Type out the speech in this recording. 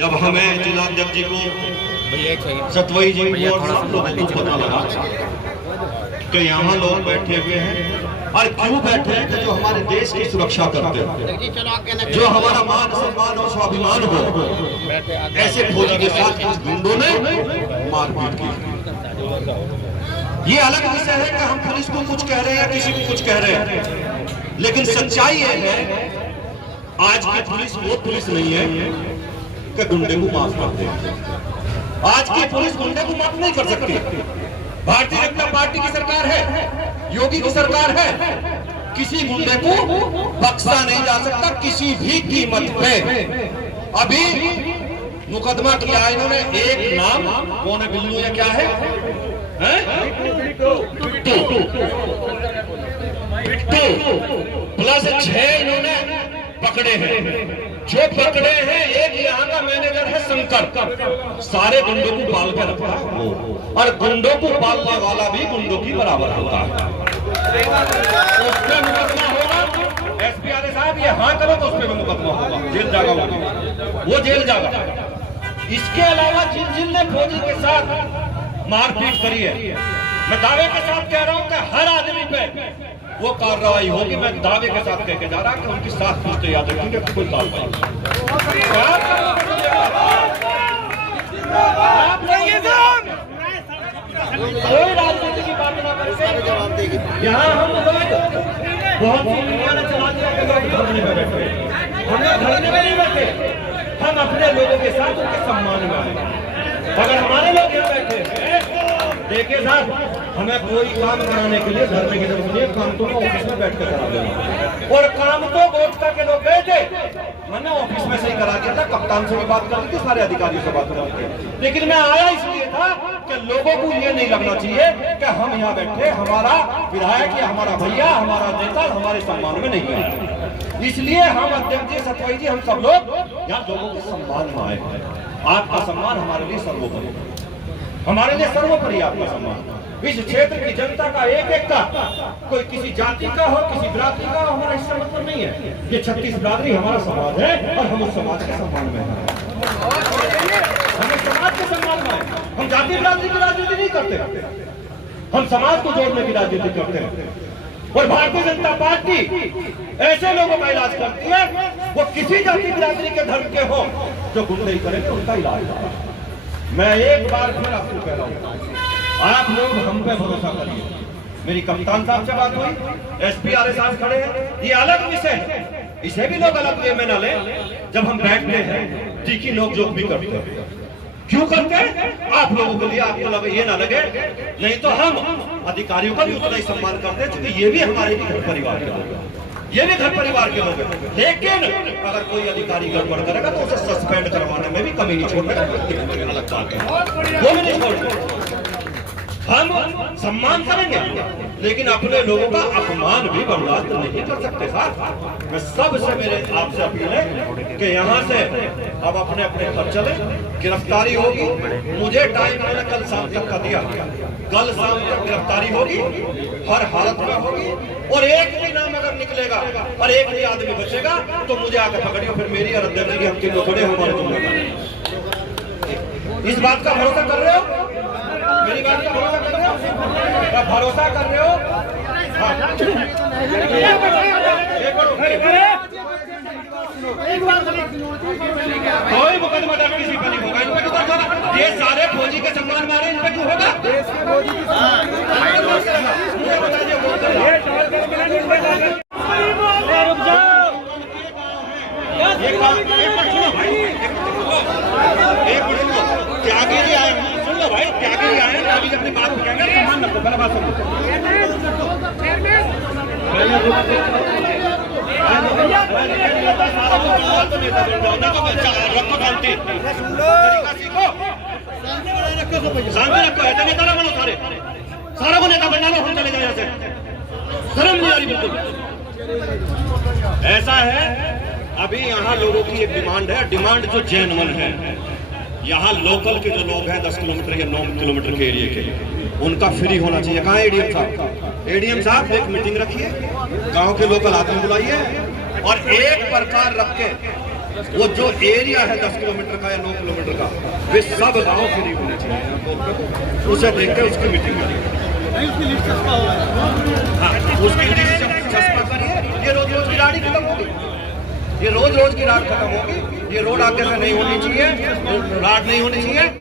जब हमें जिलाध्यक्ष जी को सतवई जी को और सब लोगों को पता लगा कि यहाँ लोग बैठे हुए हैं और क्यों बैठे हैं कि जो हमारे देश की सुरक्षा करते हैं, जो हमारा मान सम्मान और स्वाभिमान हो, ऐसे फौजी के साथ कुछ गुंडों ने मारपीट की। ये अलग विषय है कि हम पुलिस को कुछ कह रहे हैं या किसी को कुछ कह रहे हैं, लेकिन सच्चाई ये है आज की पुलिस वो पुलिस नहीं है कि गुंडे को माफ कर दे। आज की पुलिस गुंडे को माफ नहीं कर सकती। भारतीय जनता पार्टी की सरकार है, योगी की सरकार है, किसी गुंडे को बख्शा नहीं जा सकता किसी भी कीमत पे। अभी मुकदमा किया इन्होंने, एक नाम कौन है, बिल्लू या क्या है, प्लस 6 इन्होंने पकड़े हैं। जो पकड़े हैं, एक यहाँ का मैनेजर है शंकर, सारे गुंडों को पाल के रखता है वो, और गुंडों को पालने वाला भी गुंडों की बराबर होता है। उस पर मुकदमा होगा, एसपी साहब ये हाँ करो तो उस पर भी मुकदमा होगा, जेल जाएगा वो जेल जाएगा। इसके अलावा जिन जिन ने फौजी के साथ मारपीट करी है, मैं दावे के साथ कह रहा हूँ कि हर आदमी पे वो कार्रवाई होगी। मैं दावे के साथ कह के जा रहा कि उनकी साथ पूछते याद रखेंगे कोई कार्रवाई। कोई राजनीति की बात ना करें। यहाँ हम बहुत धरने में बैठे, हम धरने में नहीं बैठे, हम अपने लोगों के साथ उनके सम्मान में आए। अगर हमारे लोग यहाँ बैठे देखिए साहब, हमें कोई काम कराने के लिए धरने की जरूरत नहीं है, काम तो ऑफिस में बैठ कर करा देंगे। और काम तो गोष्ठा के लोग गए थे, मैंने ऑफिस में से ही करा दिया था, कप्तान से भी बात कर ली थी, सारे अधिकारियों से बात कर ली थी। लेकिन मैं आया इसलिए था कि लोगों को ये नहीं लगना चाहिए कि हम यहाँ बैठे, हमारा विधायक या हमारा भैया, हमारा नेता हमारे सम्मान में नहीं आए। इसलिए हम अध्यक्ष जी, सतवई जी, हम सब लोग यहाँ लोगों के सम्मान में आए। आपका सम्मान हमारे लिए सर्वोपरि, हमारे लिए सर्वोपरि आपका सम्मान। इस क्षेत्र की जनता का एक का, कोई किसी जाति का हो, किसी बिरादरी का हो, हमारा इससे मतलब नहीं है। ये 36 बिरादरी हमारा समाज है और हम उस समाज के सम्मान में हैं। हम उस समाज के सम्मान में हैं। हम जाति बिरादरी की राजनीति नहीं करते, हम समाज को जोड़ने की राजनीति करते हैं। और भारतीय जनता पार्टी ऐसे लोगों का इलाज करती है, वो किसी जाति बिरादरी के धर्म के हो जो गुंडई करें तो उनका इलाज है। मैं एक बार फिर आपको कह रहा हूँ, आप लोग हम पे भरोसा करिए। मेरी कप्तान साहब से बात हुई, एसपी साहब खड़े हैं, ये अलग विषय है, इसे भी लोग अलग वे में न लें। जब हम बैठते हैं तीखी नोक जोक भी करते हैं, क्यों करते हैं? आप लोगों के लिए आपको लगे ये ना लगे, नहीं तो हम अधिकारियों का भी उतना ही सम्मान करते हैं, क्योंकि ये भी हमारे घर परिवार के लोग हैं, ये भी घर परिवार के लोग हैं। लेकिन अगर कोई अधिकारी गड़बड़ करेगा तो उसे सस्पेंड करवाने में भी कमी नहीं छोड़ेगा, अलग बात है, वो भी नहीं छोड़ेगा। हम सम्मान करेंगे, लेकिन अपने लोगों का अपमान भी बर्दाश्त नहीं कर सकते। साथ मैं सबसे मेरे आपसे अपील है कि यहाँ से अब अपने अपने घर चले। गिरफ्तारी होगी, मुझे टाइम मैंने कल शाम तक का दिया, कल शाम तक गिरफ्तारी होगी, हर हालत में होगी। और एक भी नाम अगर निकलेगा और एक भी आदमी बचेगा तो मुझे आकर पकड़ियो, फिर मेरी और अध्यक्ष की हम तीनों खड़े हमारे तुम इस बात का भरोसा कर रहे हो? मेरी बात का भरोसा कर रहे हो? क्या भरोसा कर रहे हो? कोई मुकदमा दर्ज किसी पर नहीं होगा, इन पे क्यों होगा? ये सारे फौजी के सम्मान मारे, इन पे क्यों होगा? त्यागी जी आए, सुन लो भाई, त्यागी जी आए, त्यागी जी अपनी बात कहेंगे, सम्मान रखो, पहले बात सुनो। शांति रखो, ऐसे नेता ना बनो, सारा को नेता बनना लो, हम चले जाए ऐसे, शर्म नहीं आ रही बिल्कुल। ऐसा है, अभी यहाँ लोगों की एक डिमांड है, डिमांड जो जेन्युइन है। यहाँ लोकल के जो लोग हैं 10 किलोमीटर या 9 किलोमीटर के एरिया के, उनका फ्री होना चाहिए। कहाँ एडीएम साहब? एडीएम साहब एक मीटिंग रखिए, गांव के लोकल आदमी बुलाइए और एक प्रकार रख के वो जो एरिया है 10 किलोमीटर का या 9 किलोमीटर का, वे सब गांव फ्री होने चाहिए। उसे देख के उसकी मीटिंग करिए, उसकी लिस्ट चस्पा करिए। ये रोज रोज की राड ही खत्म होगी, ये रोज रोज की राड खत्म होगी। ये रोड आगे से नहीं होनी चाहिए, राड नहीं होनी चाहिए।